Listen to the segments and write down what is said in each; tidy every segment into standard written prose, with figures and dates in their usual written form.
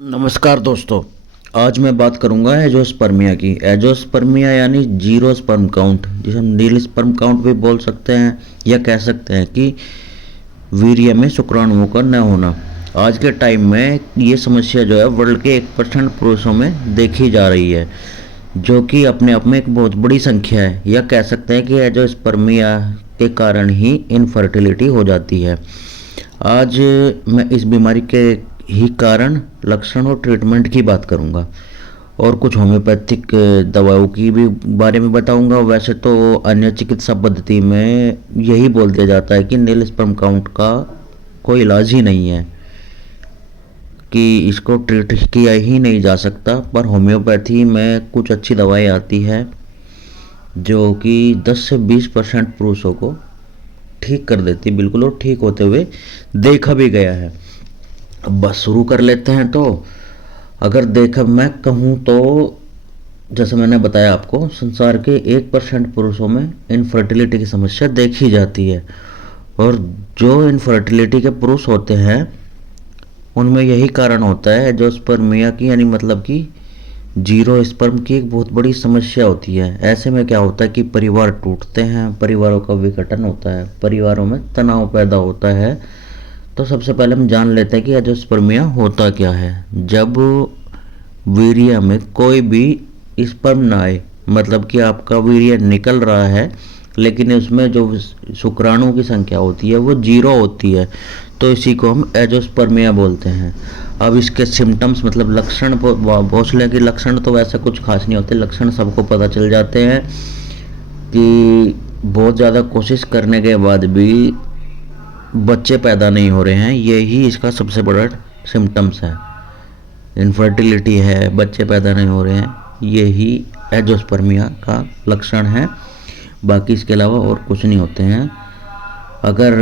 नमस्कार दोस्तों। आज मैं बात करूंगा एजोस्पर्मिया की। एजोस्पर्मिया यानी जीरो स्पर्म काउंट, जिसे हम नील स्पर्म काउंट भी बोल सकते हैं या कह सकते हैं कि वीर्य में शुक्राणुओं का न होना। आज के टाइम में ये समस्या जो है वर्ल्ड के 1% पुरुषों में देखी जा रही है, जो कि अपने आप में एक बहुत बड़ी संख्या है। या कह सकते हैं कि एजोस्पर्मिया के कारण ही इनफर्टिलिटी हो जाती है। आज मैं इस बीमारी के ही कारण, लक्षण और ट्रीटमेंट की बात करूंगा और कुछ होम्योपैथिक दवाओं की भी बारे में बताऊंगा। वैसे तो अन्य चिकित्सा पद्धति में यही बोल दिया जाता है कि नील स्पर्म काउंट का कोई इलाज ही नहीं है, कि इसको ट्रीट किया ही नहीं जा सकता। पर होम्योपैथी में कुछ अच्छी दवाएं आती है जो कि 10 से 20% पुरुषों को ठीक कर देती बिल्कुल, और ठीक होते हुए देखा भी गया है। अब बस शुरू कर लेते हैं। तो अगर देखा मैं कहूँ तो जैसे मैंने बताया आपको, संसार के 1% पुरुषों में इनफर्टिलिटी की समस्या देखी जाती है। और जो इनफर्टिलिटी के पुरुष होते हैं उनमें यही कारण होता है एंजियोस्पर्मिया की, यानी मतलब कि जीरो स्पर्म की एक बहुत बड़ी समस्या होती है। ऐसे में क्या होता है कि परिवार टूटते हैं, परिवारों का विघटन होता है, परिवारों में तनाव पैदा होता है। तो सबसे पहले हम जान लेते हैं कि एंजियोस्पर्मिया होता क्या है। जब वीर्य में कोई भी स्पर्म ना आए, मतलब कि आपका वीर्य निकल रहा है लेकिन उसमें जो शुक्राणु की संख्या होती है वो जीरो होती है, तो इसी को हम एंजियोस्पर्मिया बोलते हैं। अब इसके सिम्टम्स, मतलब लक्षण, भोसले के लक्षण तो वैसे कुछ खास नहीं होते। लक्षण सबको पता चल जाते हैं कि बहुत ज़्यादा कोशिश करने के बाद भी बच्चे पैदा नहीं हो रहे हैं। यही इसका सबसे बड़ा सिम्टम्स है। इनफर्टिलिटी है, बच्चे पैदा नहीं हो रहे हैं, यही एंजियोस्पर्मिया का लक्षण है। बाकी इसके अलावा और कुछ नहीं होते हैं। अगर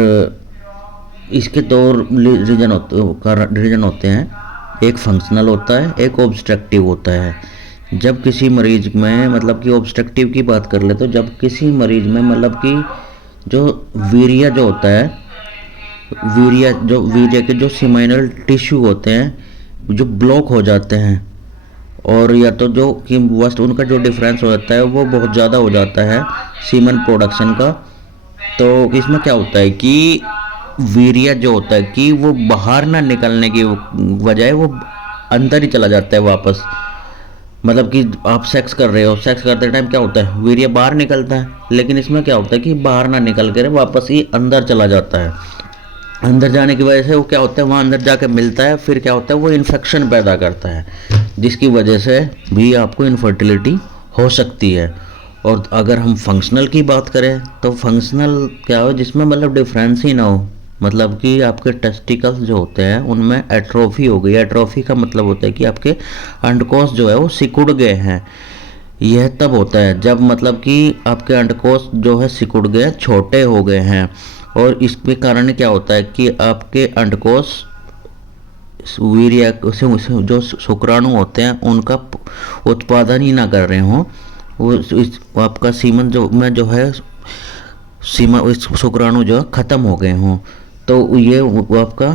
इसके दो रीजन होते हैं, एक फंक्शनल होता है, एक ऑब्स्ट्रक्टिव होता है। जब किसी मरीज में, मतलब कि ऑब्स्ट्रक्टिव की बात कर ले तो जब किसी मरीज में मतलब कि जो वीर्य जो होता है, वीर्य के जो सीमाइनल टिश्यू होते हैं जो ब्लॉक हो जाते हैं, और या तो जो कि वस्त उनका जो डिफरेंस हो जाता है वो बहुत ज़्यादा हो जाता है सीमन प्रोडक्शन का। तो इसमें क्या होता है कि वीर्य जो होता है कि वो बाहर ना निकलने की बजाय वो अंदर ही चला जाता है वापस। मतलब कि आप सेक्स कर रहे हो, सेक्स करते टाइम क्या होता है, वीर्य बाहर निकलता है, लेकिन इसमें क्या होता है कि बाहर ना निकल कर वापस ही अंदर चला जाता है। अंदर जाने की वजह से वो क्या होता है, वहाँ अंदर जाके मिलता है, फिर क्या होता है वो इन्फेक्शन पैदा करता है, जिसकी वजह से भी आपको इनफर्टिलिटी हो सकती है। और अगर हम फंक्शनल की बात करें तो फंक्शनल क्या हो, जिसमें मतलब डिफरेंस ही ना हो, मतलब कि आपके टेस्टिकल्स जो होते हैं उनमें एट्रोफी हो गई। एट्रोफी का मतलब होता है कि आपके अंडकोश जो है वो सिकुड़ गए हैं। यह तब होता है जब मतलब कि आपके अंडकोश जो है सिकुड़ गए, छोटे हो गए हैं। और इसके कारण क्या होता है कि आपके अंडकोश वीर्य से जो शुक्राणु होते हैं उनका उत्पादन ही ना कर रहे हों, वो आपका सीमन जो में जो है शुक्राणु जो खत्म हो गए हों, तो ये वो आपका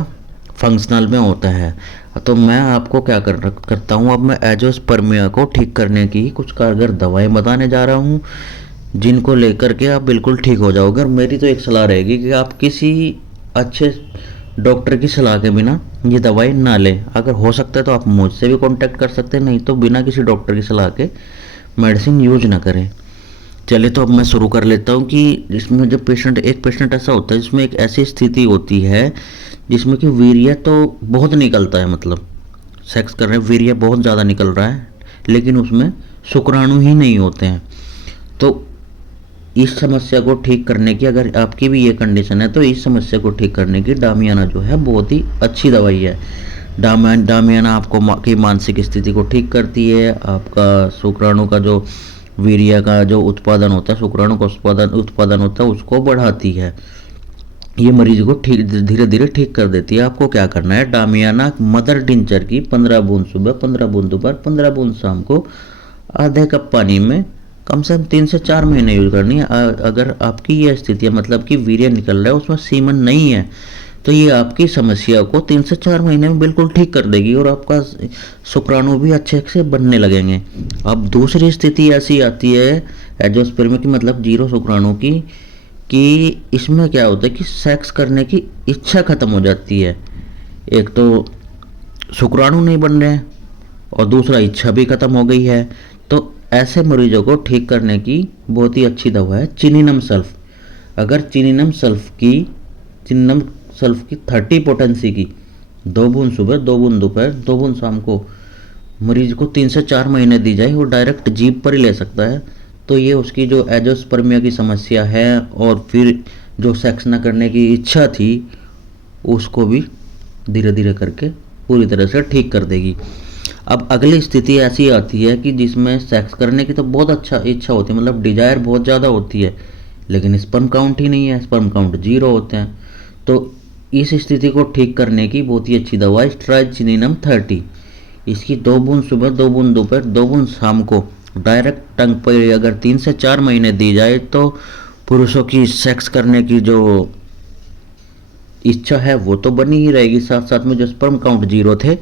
फंक्शनल में होता है। तो मैं आपको क्या करता हूँ, अब मैं एंजियोस्पर्मिया को ठीक करने की कुछ कारगर दवाएं बताने जा रहा हूँ, जिनको लेकर के आप बिल्कुल ठीक हो जाओगे। और मेरी तो एक सलाह रहेगी कि आप किसी अच्छे डॉक्टर की सलाह के बिना ये दवाई ना लें। अगर हो सकता है तो आप मुझसे भी कांटेक्ट कर सकते हैं, नहीं तो बिना किसी डॉक्टर की सलाह के मेडिसिन यूज ना करें। चलिए, तो अब मैं शुरू कर लेता हूँ कि इसमें जब एक पेशेंट ऐसा होता है जिसमें एक ऐसी स्थिति होती है जिसमें कि वीर्य तो बहुत निकलता है, मतलब सेक्स कर रहे हैं वीर्य बहुत ज़्यादा निकल रहा है, लेकिन उसमें शुक्राणु ही नहीं होते हैं। तो इस समस्या को ठीक करने की, अगर आपकी भी ये कंडीशन है तो इस समस्या को ठीक करने की डामियाना जो है बहुत ही अच्छी दवाई है। डामियाना आपको की मानसिक स्थिति को ठीक करती है। आपका शुक्राणु का जो वीर्य का जो उत्पादन होता है, शुक्राणु का उत्पादन होता है, उसको बढ़ाती है। ये मरीज को ठीक धीरे धीरे ठीक कर देती है। आपको क्या करना है, डामियाना मदर टिंचर की 15 बूंद सुबह, 15 बूंद दोपहर, 15 बूंद शाम को आधे कप पानी में कम से कम 3 से 4 महीने यूज करनी है। अगर आपकी यह स्थिति है, मतलब कि वीर्य निकल रहा है उसमें सीमन नहीं है, तो ये आपकी समस्या को 3 से 4 महीने में बिल्कुल ठीक कर देगी और आपका शुक्राणु भी अच्छे से बनने लगेंगे। अब दूसरी स्थिति ऐसी आती है एंजियोस्पर्मी की, मतलब जीरो शुक्राणु की, कि इसमें क्या होता है कि सेक्स करने की इच्छा खत्म हो जाती है। एक तो शुक्राणु नहीं बन रहे हैं और दूसरा इच्छा भी खत्म हो गई है। तो ऐसे मरीजों को ठीक करने की बहुत ही अच्छी दवा है चिनिनम सल्फ। अगर चिनिनम सल्फ की 30 पोटेंसी की 2 बूंद सुबह, 2 बूंद दोपहर, 2 बूंद शाम को मरीज को 3 से 4 महीने दी जाए, वो डायरेक्ट जीभ पर ही ले सकता है। तो ये उसकी जो एंजियोस्पर्मिया की समस्या है और फिर जो सेक्स न करने की इच्छा थी उसको भी धीरे धीरे करके पूरी तरह से ठीक कर देगी। अब अगली स्थिति ऐसी आती है कि जिसमें सेक्स करने की तो बहुत अच्छा इच्छा होती है, मतलब डिजायर बहुत ज़्यादा होती है, लेकिन स्पर्म काउंट ही नहीं है, स्पर्म काउंट 0 होते हैं। तो इस स्थिति को ठीक करने की बहुत ही अच्छी दवा है स्ट्राइचिनिनम 30। इसकी 2 बूंद सुबह, 2 बूंद दोपहर, 2 बूंद शाम को डायरेक्ट टंग पर अगर 3 से 4 महीने दी जाए तो पुरुषों की सेक्स करने की जो इच्छा है वो तो बनी ही रहेगी, साथ साथ में जो स्पर्म काउंट 0 थे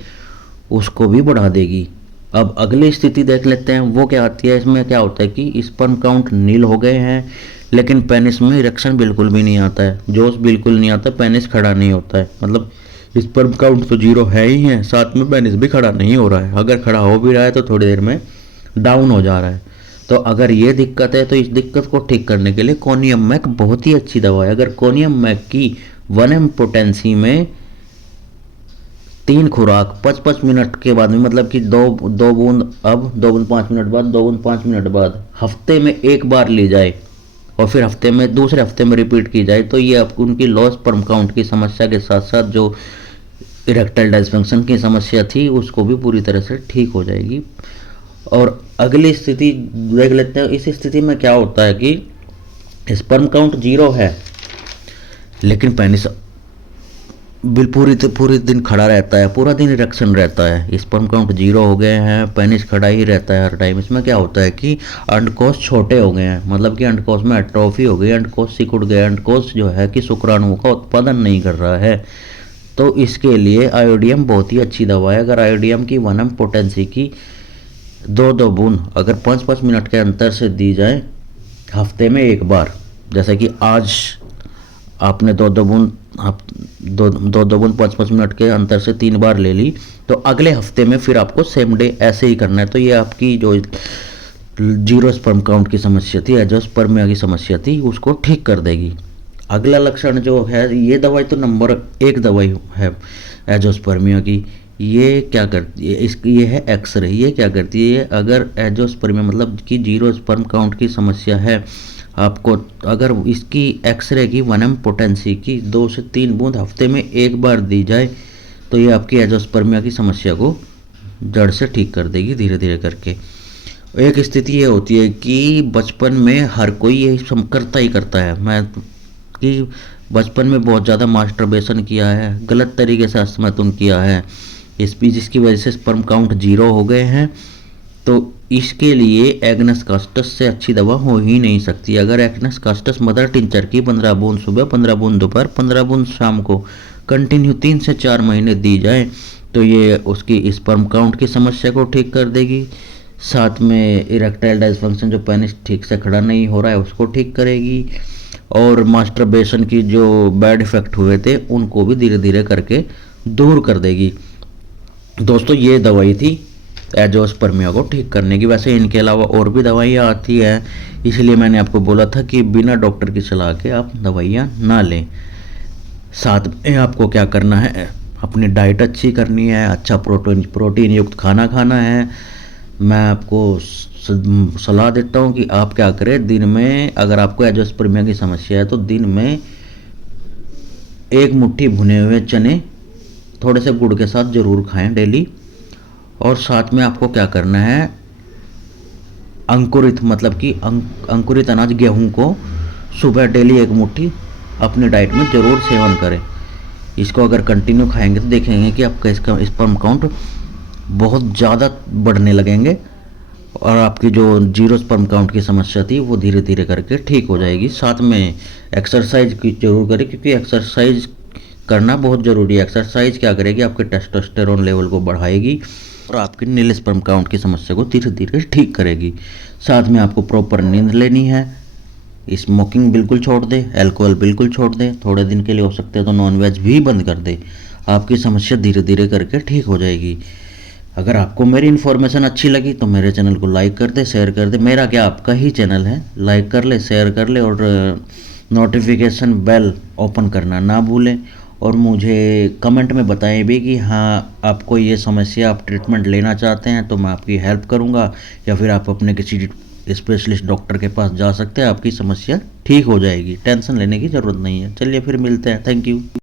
उसको भी बढ़ा देगी। अब अगली स्थिति देख लेते हैं वो क्या आती है। इसमें क्या होता है कि स्पर्म काउंट नील हो गए हैं लेकिन पेनिस में इरेक्शन बिल्कुल भी नहीं आता है, जोश बिल्कुल नहीं आता, पेनिस खड़ा नहीं होता है, मतलब स्पर्म काउंट तो 0 है ही है, साथ में पेनिस भी खड़ा नहीं हो रहा है, अगर खड़ा हो भी रहा है तो थोड़ी देर में डाउन हो जा रहा है। तो अगर ये दिक्कत है तो इस दिक्कत को ठीक करने के लिए कोनियम मैक बहुत ही अच्छी दवा है। अगर कोनियम मैक की 1 mg पोटेंसी में 3 खुराक 5-5 मिनट के बाद में, मतलब कि दो बूंद अब, 2 बूंद 5 मिनट बाद, 2 बूंद 5 मिनट बाद हफ्ते में एक बार ली जाए और फिर दूसरे हफ्ते में रिपीट की जाए, तो ये आपको उनकी लो स्पर्म काउंट की समस्या के साथ साथ जो इरेक्टाइल डिसफंक्शन की समस्या थी उसको भी पूरी तरह से ठीक हो जाएगी। और अगली स्थिति देख लेते हैं। इस स्थिति में क्या होता है कि स्पर्म काउंट 0 है लेकिन पेनिस पूरी दिन खड़ा रहता है, पूरा दिन इरेक्शन रहता है, स्पर्म काउंट 0 हो गए हैं, पेनिस खड़ा ही रहता है हर टाइम। इसमें क्या होता है कि अंडकोश छोटे हो गए हैं, मतलब कि अंडकोश में एट्रोफी हो गई, अंडकोश सिकुड़ गए, अंडकोश जो है कि शुक्राणुओं का उत्पादन नहीं कर रहा है। तो इसके लिए आयोडियम बहुत ही अच्छी दवा है। अगर आयोडियम की 1 mg पोटेंसी की 2 बूंद अगर 5-5 मिनट के अंतर से दी जाए हफ्ते में एक बार, जैसे कि आज आपने 2 बूंद 5-5 मिनट के अंतर से 3 बार ले ली, तो अगले हफ्ते में फिर आपको सेम डे ऐसे ही करना है। तो ये आपकी जो 0 स्पर्म काउंट की समस्या थी, एंजियोस्पर्मिया की समस्या थी, उसको ठीक कर देगी। अगला लक्षण जो है, ये दवाई तो नंबर 1 दवाई है एंजियोस्पर्मिया की। ये क्या करती है, ये है एक्सरे। ये क्या करती है, अगर एंजियोस्पर्मिया मतलब कि 0 स्पर्म काउंट की समस्या है आपको, अगर इसकी एक्सरे की 1 mg पोटेंसी की 2 से 3 बूंद हफ्ते में एक बार दी जाए तो ये आपकी एंजियोस्पर्मिया की समस्या को जड़ से ठीक कर देगी धीरे धीरे करके। एक स्थिति ये होती है कि बचपन में हर कोई ये करता ही करता है, मैं कि बचपन में बहुत ज़्यादा मास्टरबेशन किया है, गलत तरीके से अस्तमैथुन किया है, जिसकी वजह से स्पर्म काउंट 0 हो गए हैं। तो इसके लिए एग्नस कास्टस से अच्छी दवा हो ही नहीं सकती। अगर एग्नस कास्टस मदर टिंचर की 15 बूंद सुबह, 15 बूंद दोपहर, 15 बूंद शाम को कंटिन्यू 3 से 4 महीने दी जाए तो ये उसकी स्पर्म काउंट की समस्या को ठीक कर देगी, साथ में इरेक्टाइल डिसफंक्शन जो पेनिस ठीक से खड़ा नहीं हो रहा है उसको ठीक करेगी, और मास्टरबेशन की जो बैड इफेक्ट हुए थे उनको भी धीरे धीरे करके दूर कर देगी। दोस्तों ये दवाई थी एंजियोस्पर्मिया को ठीक करने की। वैसे इनके अलावा और भी दवाइयाँ आती हैं, इसलिए मैंने आपको बोला था कि बिना डॉक्टर की सलाह के आप दवाइयाँ ना लें। साथ में आपको क्या करना है, अपनी डाइट अच्छी करनी है, अच्छा प्रोटीन युक्त खाना खाना है। मैं आपको सलाह देता हूँ कि आप क्या करें, दिन में अगर आपको एंजियोस्पर्मिया की समस्या है तो दिन में 1 मुट्ठी भुने हुए चने थोड़े से गुड़ के साथ ज़रूर खाएं डेली। और साथ में आपको क्या करना है, अंकुरित मतलब कि अंकुरित अनाज गेहूं को सुबह डेली 1 मुट्ठी अपनी डाइट में ज़रूर सेवन करें। इसको अगर कंटिन्यू खाएंगे तो देखेंगे कि आपका इसका स्पर्म काउंट बहुत ज़्यादा बढ़ने लगेंगे और आपकी जो 0 स्पर्म काउंट की समस्या थी वो धीरे धीरे करके ठीक हो जाएगी। साथ में एक्सरसाइज की जरूर करें, क्योंकि एक्सरसाइज करना बहुत ज़रूरी है। एक्सरसाइज क्या करेगी, आपके टेस्टोस्टेरोन लेवल को बढ़ाएगी और आपकी नील स्पर्म काउंट की समस्या को धीरे धीरे ठीक करेगी। साथ में आपको प्रॉपर नींद लेनी है, स्मोकिंग बिल्कुल छोड़ दे, अल्कोहल बिल्कुल छोड़ दे, थोड़े दिन के लिए हो सकते हैं तो नॉनवेज भी बंद कर दे। आपकी समस्या धीरे धीरे करके ठीक हो जाएगी। अगर आपको मेरी इन्फॉर्मेशन अच्छी लगी तो मेरे चैनल को लाइक कर दे, शेयर कर दे। मेरा क्या, आपका ही चैनल है, लाइक कर ले, शेयर कर ले और नोटिफिकेशन बेल ओपन करना ना भूलें। और मुझे कमेंट में बताएं भी कि हाँ, आपको ये समस्या, आप ट्रीटमेंट लेना चाहते हैं तो मैं आपकी हेल्प करूँगा, या फिर आप अपने किसी स्पेशलिस्ट डॉक्टर के पास जा सकते हैं, आपकी समस्या ठीक हो जाएगी। टेंशन लेने की ज़रूरत नहीं है। चलिए फिर मिलते हैं। Thank you.